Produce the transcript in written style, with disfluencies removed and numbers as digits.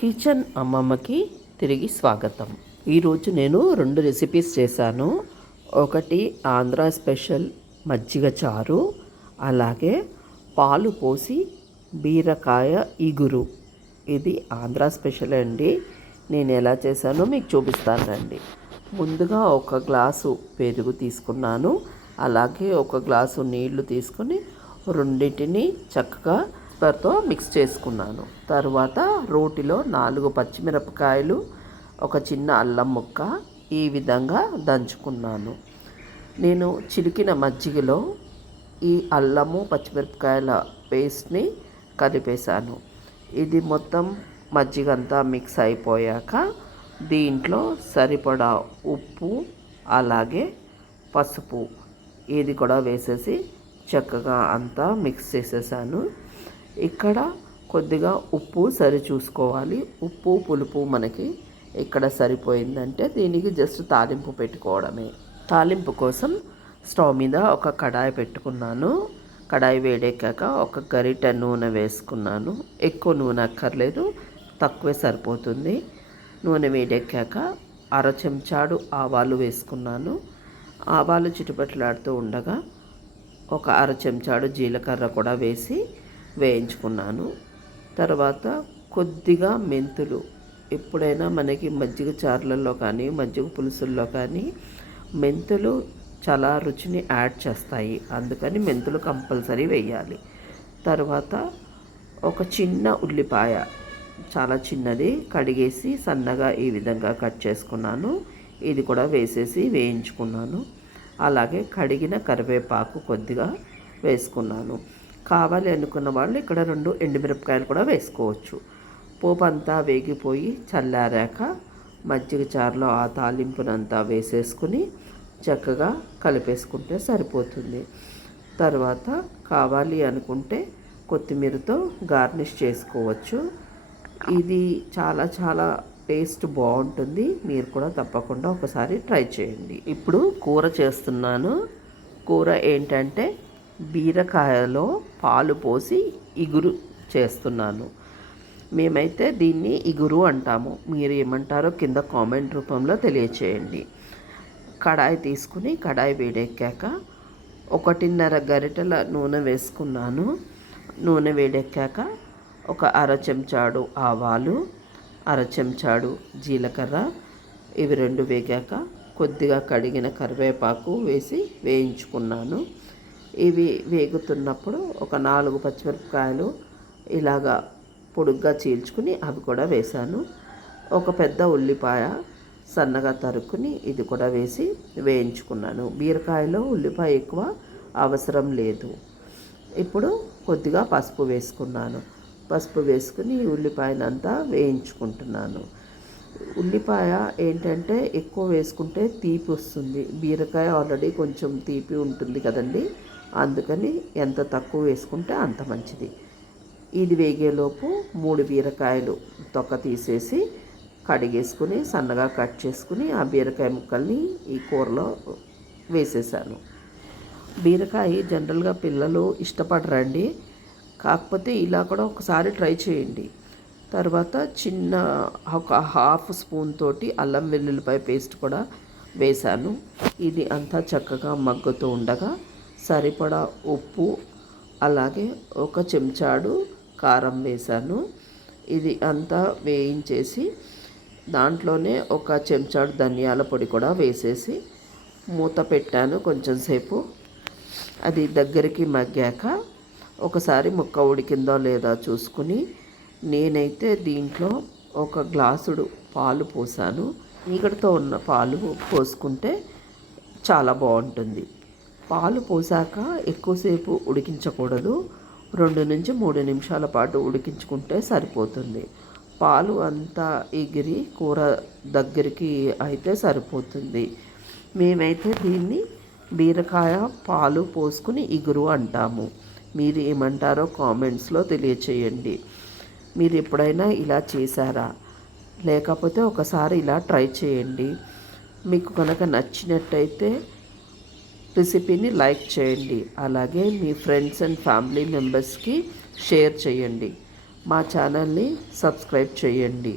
Kitchen అమ్మమ్మకి తిరిగి స్వాగతం. ఈరోజు నేను 2 రెసిపీస్ చేశాను. ఒకటి ఆంధ్ర స్పెషల్ మజ్జిగ చారు, అలాగే పాలు పోసి బీరకాయ ఇగురు. ఇది ఆంధ్ర స్పెషల్ అండి. నేను ఎలా చేశానో మీకు చూపిస్తాను రండి. ముందుగా ఒక గ్లాసు పెరుగు తీసుకున్నాను, అలాగే ఒక గ్లాసు నీళ్లు తీసుకొని రెండింటిని చక్కగా తో మిక్స్ చేసుకున్నాను. తర్వాత రోటిలో 4 పచ్చిమిరపకాయలు, ఒక చిన్న అల్లం ముక్క ఈ విధంగా దంచుకున్నాను. నేను చిలికిన మజ్జిగలో ఈ అల్లము పచ్చిమిరపకాయల పేస్ట్ని కలిపేశాను. ఇది మొత్తం మజ్జిగంతా మిక్స్ అయిపోయాక దీంట్లో సరిపడా ఉప్పు, అలాగే పసుపు ఇది కూడా వేసేసి చక్కగా అంతా మిక్స్ చేసేసాను. ఇక్కడ కొద్దిగా ఉప్పు సరి చూసుకోవాలి. ఉప్పు పులుపు మనకి ఇక్కడ సరిపోయిందంటే దీనికి జస్ట్ తాలింపు పెట్టుకోవడమే. తాలింపు కోసం స్టవ్ మీద ఒక కడాయి పెట్టుకున్నాను. కడాయి వేడెక్కాక ఒక గరిటె నూనె వేసుకున్నాను. ఎక్కువ నూనె అక్కర్లేదు, తక్కువే సరిపోతుంది. నూనె వేడెక్కాక 1/2 చెంచాడు ఆవాలు వేసుకున్నాను. ఆవాలు చిటుపట్లాడుతూ ఉండగా ఒక 1/2 చెంచాడు జీలకర్ర కూడా వేసి వేయించుకున్నాను. తర్వాత కొద్దిగా మెంతులు. ఎప్పుడైనా మనకి మజ్జిగ చారులలో కానీ మజ్జిగ పులుసుల్లో కానీ మెంతులు చాలా రుచిని యాడ్ చేస్తాయి, అందుకని మెంతులు కంపల్సరీ వేయాలి. తర్వాత ఒక చిన్న ఉల్లిపాయ, చాలా చిన్నది, కడిగేసి సన్నగా ఈ విధంగా కట్ చేసుకున్నాను. ఇది కూడా వేసేసి వేయించుకున్నాను. అలాగే కడిగిన కరివేపాకు కొద్దిగా వేసుకున్నాను. కావాలి అనుకున్న వాళ్ళు ఇక్కడ 2 ఎండుమిరపకాయలు కూడా వేసుకోవచ్చు. పోపు అంతా వేగిపోయి చల్లారాక మజ్జిగ చారులో ఆ తాలింపునంతా వేసేసుకుని చక్కగా కలిపేసుకుంటే సరిపోతుంది. తర్వాత కావాలి అనుకుంటే కొత్తిమీరతో గార్నిష్ చేసుకోవచ్చు. ఇది చాలా చాలా టేస్ట్ బాగుంటుంది. మీరు కూడా తప్పకుండా ఒకసారి ట్రై చేయండి. ఇప్పుడు కూర చేస్తున్నాను. కూర ఏంటంటే బీరకాయలో పాలు పోసి ఇగురు చేస్తున్నాను. మేమైతే దీన్ని ఇగురు అంటాము. మీరు ఏమంటారో కింద కామెంట్ రూపంలో తెలియచేయండి. కడాయి తీసుకుని కడాయి వేడెక్కాక 1.5 గరిటెల నూనె వేసుకున్నాను. నూనె వేడెక్కాక ఒక 1/2 చెంచాడు ఆవాలు, 1/2 చెంచాడు జీలకర్ర, ఇవి 2 వేగాక కొద్దిగా కడిగిన కరివేపాకు వేసి వేయించుకున్నాను. ఇవి వేగుతున్నప్పుడు ఒక 4 పచ్చిమిరపకాయలు ఇలాగా పొడుగ్గా చీల్చుకుని అవి కూడా వేశాను. ఒక పెద్ద ఉల్లిపాయ సన్నగా తరుక్కుని ఇది కూడా వేసి వేయించుకున్నాను. బీరకాయలో ఉల్లిపాయ ఎక్కువ అవసరం లేదు. ఇప్పుడు కొద్దిగా పసుపు వేసుకున్నాను. పసుపు వేసుకుని ఉల్లిపాయనంతా వేయించుకుంటున్నాను. ఉల్లిపాయ ఏంటంటే ఎక్కువ వేసుకుంటే తీపి వస్తుంది. బీరకాయ ఆల్రెడీ కొంచెం తీపి ఉంటుంది కదండి, అందుకని ఎంత తక్కువ వేసుకుంటే అంత మంచిది. ఇది వేగేలోపు 3 బీరకాయలు తొక్క తీసేసి కడిగేసుకుని సన్నగా కట్ చేసుకుని ఆ బీరకాయ ముక్కల్ని ఈ కూరలో వేసేసాను. బీరకాయ జనరల్గా పిల్లలు ఇష్టపడరండి, కాకపోతే ఇలా కూడా ఒకసారి ట్రై చేయండి. తర్వాత చిన్న ఒక 1/2 స్పూన్ తోటి అల్లం వెల్లుల్లిపాయ పేస్ట్ కూడా వేశాను. ఇది అంతా చక్కగా మగ్గుతూ ఉండగా సరిపడా ఉప్పు, అలాగే ఒక చెంచాడు కారం వేశాను. ఇది అంతా వేయించేసి దాంట్లోనే ఒక చెంచాడు ధనియాల పొడి కూడా వేసేసి మూత పెట్టాను కొంచెం సేపు. అది దగ్గరికి మగ్గాక ఒకసారి ముక్క ఉడికిందో లేదా చూసుకుని నేనైతే దీంట్లో ఒక గ్లాసుడు పాలు పోసాను. మీగడతో ఉన్న పాలు పోసుకుంటే చాలా బాగుంటుంది. పాలు పోసాక ఎక్కువసేపు ఉడికించకూడదు. 2 నుంచి 3 నిమిషాల పాటు ఉడికించుకుంటే సరిపోతుంది. పాలు అంతా ఎగిరి కూర దగ్గరికి అయితే సరిపోతుంది. మేమైతే దీన్ని బీరకాయ పాలు పోసుకుని ఇగురు అంటాము. మీరు ఏమంటారో కామెంట్స్లో తెలియచేయండి. మీరు ఎప్పుడైనా ఇలా చేశారా? లేకపోతే ఒకసారి ఇలా ట్రై చేయండి. మీకు కనుక నచ్చినట్టయితే రెసిపీని లైక్ చేయండి, అలాగే మీ ఫ్రెండ్స్ అండ్ ఫ్యామిలీ మెంబర్స్కి షేర్ చేయండి. మా ఛానల్ని సబ్స్క్రైబ్ చేయండి.